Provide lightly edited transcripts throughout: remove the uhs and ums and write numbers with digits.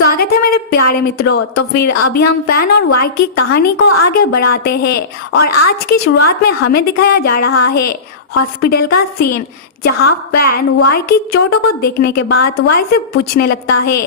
स्वागत है मेरे प्यारे मित्रों। तो फिर अभी हम फैन और वाई की कहानी को आगे बढ़ाते हैं और आज की शुरुआत में हमें दिखाया जा रहा है हॉस्पिटल का सीन, जहां फैन वाई की चोटों को देखने के बाद वाई से पूछने लगता है,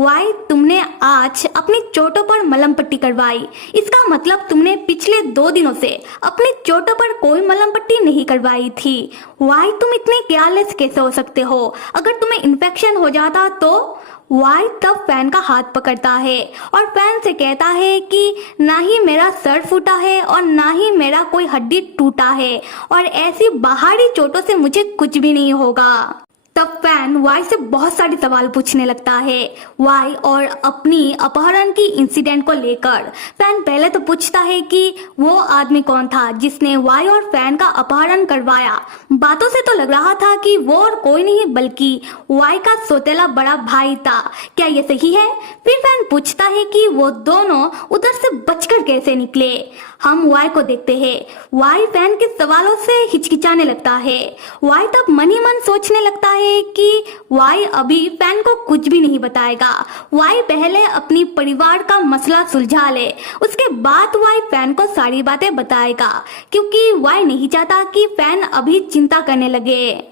वाई तुमने आज अपनी चोटों पर मलहम पट्टी करवाई, इसका मतलब तुमने पिछले 2 दिनों से अपनी चोटों पर कोई मलहम पट्टी नहीं करवाई थी। वाई तुम इतने केयरलेस कैसे हो सकते हो? अगर तुम्हें इन्फेक्शन हो जाता तो? वाई तब फैन का हाथ पकड़ता है और फैन से कहता है कि ना ही मेरा सर फूटा है और ना ही मेरा कोई हड्डी टूटा है और ऐसी बाहरी चोटों से मुझे कुछ भी नहीं होगा। तब फैन वाई से बहुत सारे सवाल पूछने लगता है, वाई और अपनी अपहरण की इंसिडेंट को लेकर। फैन पहले तो पूछता है कि वो आदमी कौन था जिसने वाई और फैन का अपहरण करवाया। बातों से तो लग रहा था कि वो और कोई नहीं बल्कि वाई का सौतेला बड़ा भाई था। क्या ये सही है? फिर फैन पूछता है कि वो दोनों उधर से बचकर कैसे निकले। हम वाई को देखते हैं। वाई फैन के सवालों से हिचकिचाने लगता है। वाई तब मन ही मन सोचने लगता है कि वाई अभी फैन को कुछ भी नहीं बताएगा। वाई पहले अपनी परिवार का मसला सुलझा ले, उसके बाद वाई फैन को सारी बातें बताएगा, क्योंकि वाई नहीं चाहता कि फैन अभी चिंता करने लगे।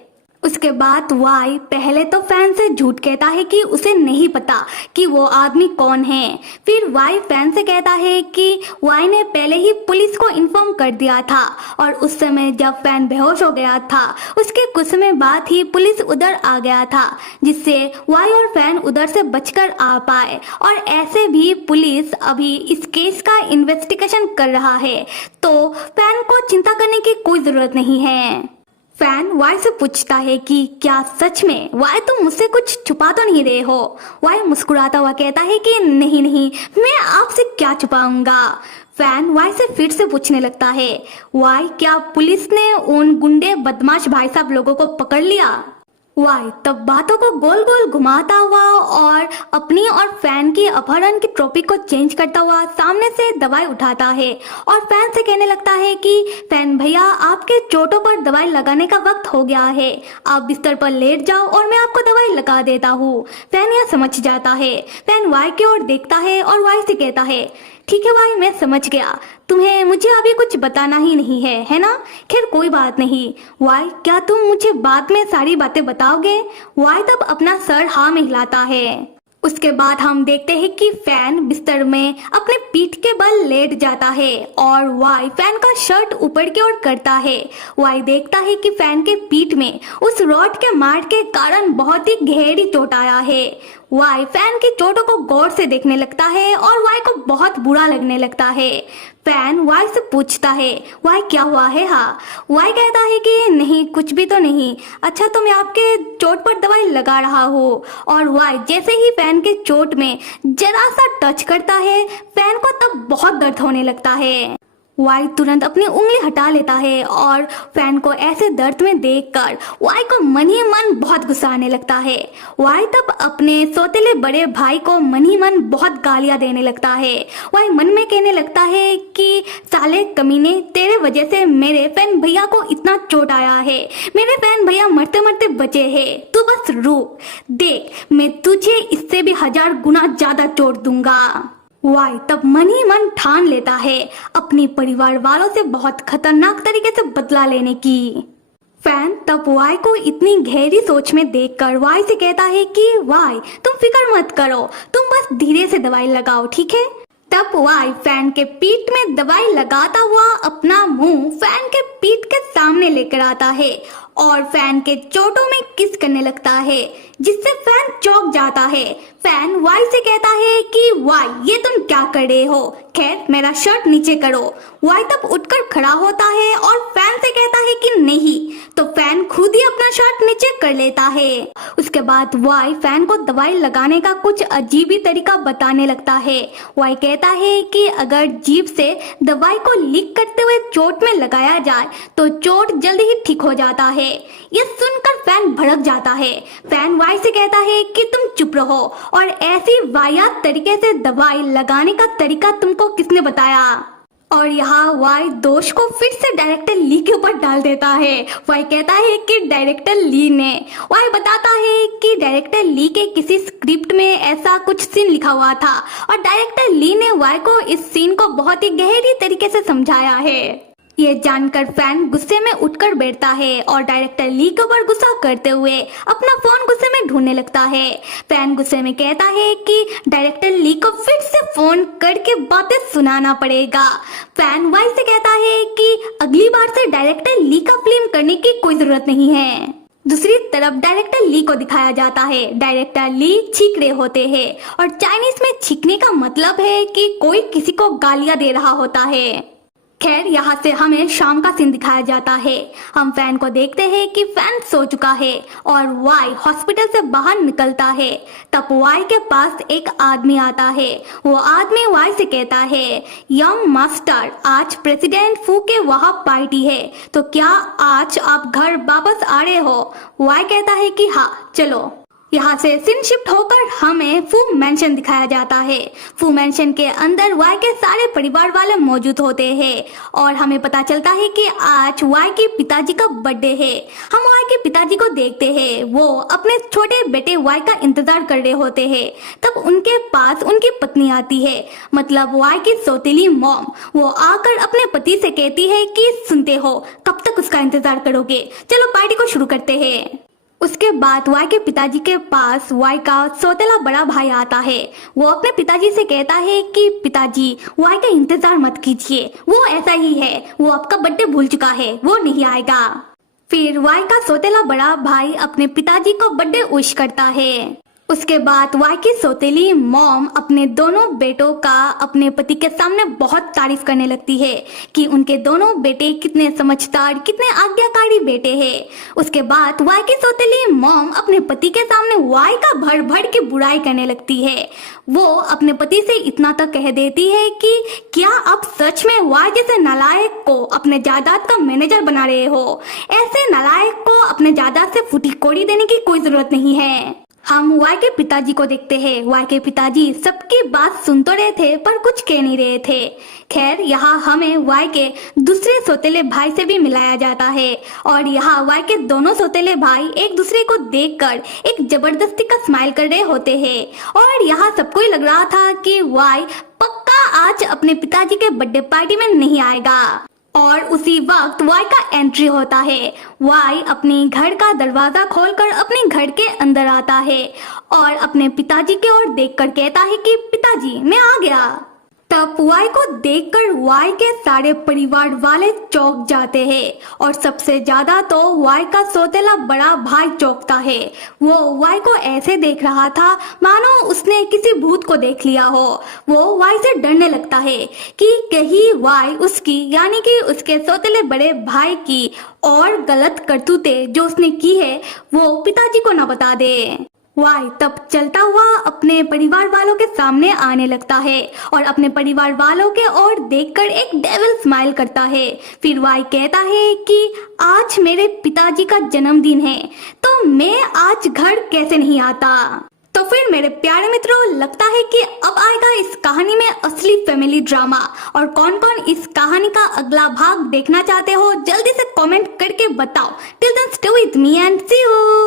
उसके बाद वाई पहले तो फैन से झूठ कहता है कि उसे नहीं पता कि वो आदमी कौन है। फिर वाई फैन से कहता है कि वाई ने पहले ही पुलिस को इन्फॉर्म कर दिया था और उस समय जब फैन बेहोश हो गया था उसके कुछ समय बाद ही पुलिस उधर आ गया था, जिससे वाई और फैन उधर से बचकर आ पाए। और ऐसे भी पुलिस अभी इस केस का इन्वेस्टिगेशन कर रहा है, तो फैन को चिंता करने की कोई जरूरत नहीं है। फैन वाई से पूछता है कि क्या सच में वाई तुम मुझसे कुछ छुपा तो नहीं रहे हो? वाई मुस्कुराता हुआ कहता है कि नहीं नहीं, मैं आपसे क्या छुपाऊंगा। फैन वाई से फिर से पूछने लगता है, वाई क्या पुलिस ने उन गुंडे बदमाश भाई साहब लोगों को पकड़ लिया? वाई तब बातों को गोल गोल घुमाता हुआ और अपनी और फैन की अपहरण की टॉपिक को चेंज करता हुआ सामने से दवाई उठाता है और फैन से कहने लगता है कि फैन भैया, आपके चोटों पर दवाई लगाने का वक्त हो गया है, आप बिस्तर पर लेट जाओ और मैं आपको दवाई लगा देता हूँ। फैन यह समझ जाता है। फैन वाई की ओर देखता है और वाई से कहता है, ठीक है वाई, मैं समझ गया, तुम्हें मुझे अभी कुछ बताना ही नहीं है, है ना? खैर कोई बात नहीं। वाई, क्या तुम मुझे बाद में सारी बातें बताओगे? वाई तब अपना सर हाँ में हिलाता है। उसके बाद हम देखते हैं कि फैन बिस्तर में अपने पीठ के बल लेट जाता है और वाई फैन का शर्ट ऊपर की ओर करता है। वाई देखता है कि फैन के पीठ में उस रॉड के मार के कारण बहुत ही गहरी चोट आया है। वाई फैन की चोटों को गौर से देखने लगता है और वाई को बहुत बुरा लगने लगता है। फैन वाई से पूछता है, वाई क्या हुआ है? हाँ। वाई कहता है कि नहीं, कुछ भी तो नहीं। अच्छा, तो मैं आपके चोट पर दवाई लगा रहा हूँ। और वाई जैसे ही फैन के चोट में जरा सा टच करता है, फैन को तब बहुत दर्द होने लगता है। वाई तुरंत अपनी उंगली हटा लेता है और फैन को ऐसे दर्द में देखकर वाई को मन ही मन बहुत गुस्सा आने लगता है। वाई तब अपने सौतेले बड़े भाई को मन ही मन बहुत गालियां देने लगता है। वाई मन में कहने लगता है कि साले कमीने, तेरे वजह से मेरे फैन भैया को इतना चोट आया है, मेरे फैन भैया मरते मरते बचे हैं, तू बस रुक, देख मैं तुझे इससे भी 1000 गुना ज्यादा चोट दूंगा। वाई तब मन ही मन ठान लेता है अपनी परिवार वालों से बहुत खतरनाक तरीके से बदला लेने की। फैन तब वाई को इतनी गहरी सोच में देखकर वाई से कहता है कि वाई तुम फिक्र मत करो, तुम बस धीरे से दवाई लगाओ, ठीक है? तब वाई फैन के पीठ में दवाई लगाता हुआ अपना मुंह फैन के पीठ के सामने लेकर आता है और फैन के चोटों में किस करने लगता है, जिससे फैन चौंक जाता है। फैन वाई से कहता है कि वाई ये तुम क्या कर रहे हो? खैर मेरा शर्ट नीचे करो। वाई तब उठकर खड़ा होता है और फैन से कहता है कि नहीं, तो फैन खुद ही अपना शर्ट नीचे कर लेता है। उसके बाद वाई फैन को दवाई लगाने का कुछ अजीब ही तरीका बताने लगता है। वाई कहता है कि अगर जीभ से दवाई को लीक करते हुए चोट में लगाया जाए तो चोट जल्दी ही ठीक हो जाता है। यह सुनकर फैन भड़क जाता है। फैन वाई से कहता है कि तुम चुप रहो और ऐसी वाहियात तरीके से दवाई लगाने का तरीका तुमको किसने बताया? और यहाँ वाई दोष को फिर से डायरेक्टर ली के ऊपर डाल देता है। वाई कहता है कि डायरेक्टर ली ने, वाई बताता है कि डायरेक्टर ली के किसी स्क्रिप्ट में ऐसा कुछ सीन लिखा हुआ था और डायरेक्टर ली ने वाई को इस सीन को बहुत ही गहरी तरीके से समझाया है। ये जानकर फैन गुस्से में उठकर बैठता है और डायरेक्टर ली के ऊपर गुस्सा करते हुए अपना फोन गुस्से में ढूंढने लगता है। फैन गुस्से में कहता है कि डायरेक्टर ली को फिर से फोन करके बातें सुनाना पड़ेगा। फैन वाई से कहता है कि अगली बार से डायरेक्टर ली का फिल्म करने की कोई जरूरत नहीं है। दूसरी तरफ डायरेक्टर ली को दिखाया जाता है। डायरेक्टर ली छींक रहे होते हैं और चाइनीज में छींकने का मतलब है कि कोई किसी को गालियां दे रहा होता है। खैर यहाँ से हमें शाम का सीन दिखाया जाता है। हम फैन को देखते हैं कि फैन सो चुका है और वाई हॉस्पिटल से बाहर निकलता है। तब वाई के पास एक आदमी आता है। वो आदमी वाई से कहता है, यंग मास्टर, आज प्रेसिडेंट फू के वहाँ पार्टी है, तो क्या आज आप घर वापस आ रहे हो? वाई कहता है कि हाँ चलो। यहाँ से सीन शिफ्ट होकर हमें फू मैंशन दिखाया जाता है। फू मैंशन के अंदर वाई के सारे परिवार वाले मौजूद होते हैं और हमें पता चलता है कि आज वाई के पिताजी का बर्थडे है। हम वाई के पिताजी को देखते हैं। वो अपने छोटे बेटे वाई का इंतजार कर रहे होते हैं। तब उनके पास उनकी पत्नी आती है, मतलब वाई की सौतेली मॉम। वो आकर अपने पति से कहती है कि सुनते हो, कब तक उसका इंतजार करोगे, चलो पार्टी को शुरू करते हैं। उसके बाद वाई के पिताजी के पास वाई का सौतेला बड़ा भाई आता है। वो अपने पिताजी से कहता है कि पिताजी, वाई का इंतजार मत कीजिए, वो ऐसा ही है, वो आपका बर्थडे भूल चुका है, वो नहीं आएगा। फिर वाई का सौतेला बड़ा भाई अपने पिताजी को बर्थडे विश करता है। उसके बाद वाई की सौतेली मॉम अपने दोनों बेटों का अपने पति के सामने बहुत तारीफ करने लगती है कि उनके दोनों बेटे कितने समझदार, कितने आज्ञाकारी बेटे हैं। उसके बाद वाई की सौतेली मॉम अपने पति के सामने वाई का भर भर की बुराई करने लगती है। वो अपने पति से इतना तक कह देती है कि क्या आप सच में वाई जैसे नालायक को अपने जायदाद का मैनेजर बना रहे हो? ऐसे नालायक को अपने जायदाद से फूटी कौड़ी देने की कोई जरूरत नहीं है। हम वाई के पिताजी को देखते हैं। वाई के पिताजी सबकी बात सुन तो रहे थे पर कुछ कह नहीं रहे थे। खैर यहाँ हमें वाई के दूसरे सौतेले भाई से भी मिलाया जाता है और यहाँ वाई के दोनों सौतेले भाई एक दूसरे को देखकर एक जबरदस्ती का स्माइल कर रहे होते हैं और यहाँ सबको ही लग रहा था कि वाई पक्का आज अपने पिताजी के बर्थडे पार्टी में नहीं आएगा। और उसी वक्त वाई का एंट्री होता है। वाई अपने घर का दरवाजा खोलकर अपने घर के अंदर आता है और अपने पिताजी की ओर देखकर कहता है कि पिताजी मैं आ गया। तब वाई को देखकर वाई के सारे परिवार वाले चौंक जाते हैं और सबसे ज्यादा तो वाई का सौतेला बड़ा भाई चौंकता है। वो वाई को ऐसे देख रहा था मानो उसने किसी भूत को देख लिया हो। वो वाई से डरने लगता है कि कहीं वाई उसकी यानी कि उसके सौतेले बड़े भाई की और गलत करतूतें जो उसने की है वो पिताजी को ना बता दे। वाई तब चलता हुआ अपने परिवार वालों के सामने आने लगता है और अपने परिवार वालों के ओर देखकर एक डेविल स्माइल करता है। फिर वाई कहता है कि आज मेरे पिताजी का जन्मदिन है तो मैं आज घर कैसे नहीं आता। तो फिर मेरे प्यारे मित्रों, लगता है कि अब आएगा इस कहानी में असली फैमिली ड्रामा और कौन कौन इस कहानी का अगला भाग देखना चाहते हो जल्दी से कमेंट करके बताओ। Till then stay with me and see you.